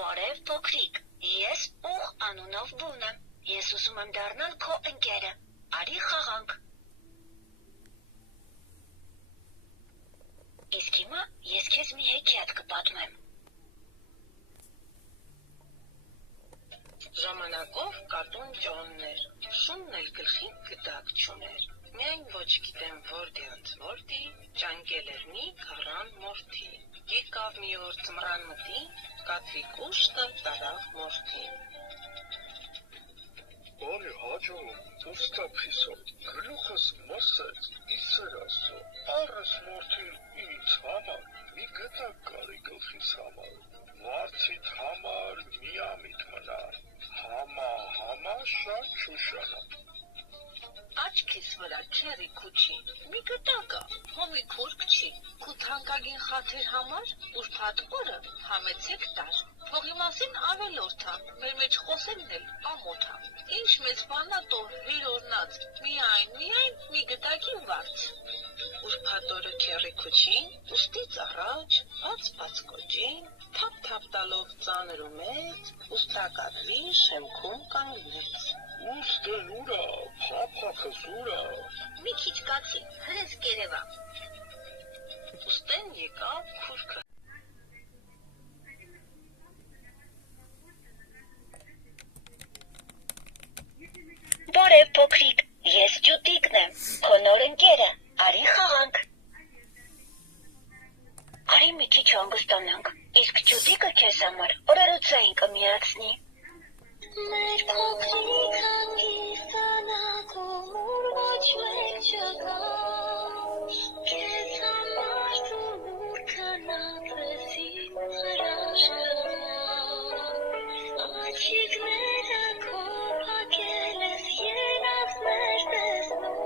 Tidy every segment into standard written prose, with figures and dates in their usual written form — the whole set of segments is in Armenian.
Բարև փոքրիկ, ես ուղ անունով բուն եմ, ես ուզում եմ դառնալ քո ընկերը, արի խաղանք։ Իսկ հիմա ես քեզ մի հեքիաթ կպատմեմ։ Ժամանակով կատուն ճոններ, շունն էլ գլխին գդակ չուներ, միայն ոչ գիտեմ որտեղից որտի, ճանկել էր մի քառան մորթի, եկավ մի օր ձմռան մտի, կատվի կուշտը տարավ մորթին։ Բարի հաջողում, ուստա փիսոտ, գլուխս մսեց, իսեր ասո, առս մորթին ինձ համար, մի գտակ կարի գլխիս համար, վարձիտ համար միամիտ մնար, համա շատ շուշանա։ Աչքիս վրա քերի քուչի, մի գտակա, հոմի քուրք չի, քու թանկագին խաթեր համար, ուրբաթ օրը համեցեք տար, փողի մասին ավելորդա, մեր մեջ խոսելն էլ ամոթա, ինչ մեծ բանա տո հերորնած, միայն մի գտակի վարձ։ Ուրբաթ օրը քերի քուչին, ուստից առաջ, բաց կոճին, թափ տալով ծանր ու մեծ, ուստակատվի շեմքում կանգնեց։ Ուստեն ուրա, փափախս ուրա։ Մի քիչ կացի, հրես կերևա։ Ուստեն եկավ քուրքը։ Բարև փոքրիկ, ես ճուտիկն եմ, քո նոր ընկերը, արի խաղանք։ Արի մի քիչ հանգստանանք, իսկ ճուտիկը քեզ համար օրորոցային կմիացնի։ Մեր փոքրիկ հանգստանակում ուր ոչ մեկ չկա, քեզ համար դու քնածեցի հրաշքնա, աչիկները քո փակել ես երազներ տեսնում,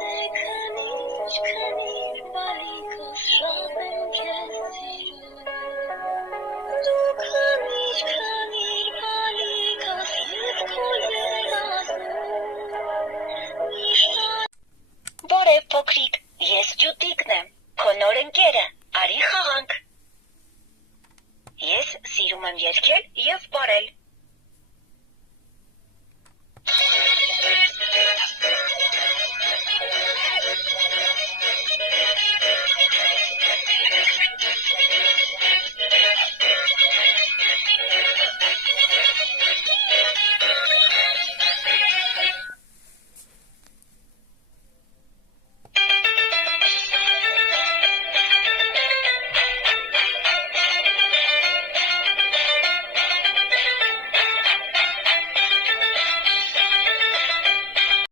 դե քնիր բալիկս շատ եմ քեզ սիրում, դու քնիր բալիկս ես քո երազում, Բարև փոքրիկ, ես ճուտիկն եմ, քո նոր ընկերը, արի խաղանք։ Ես սիրում եմ երգել և պարել։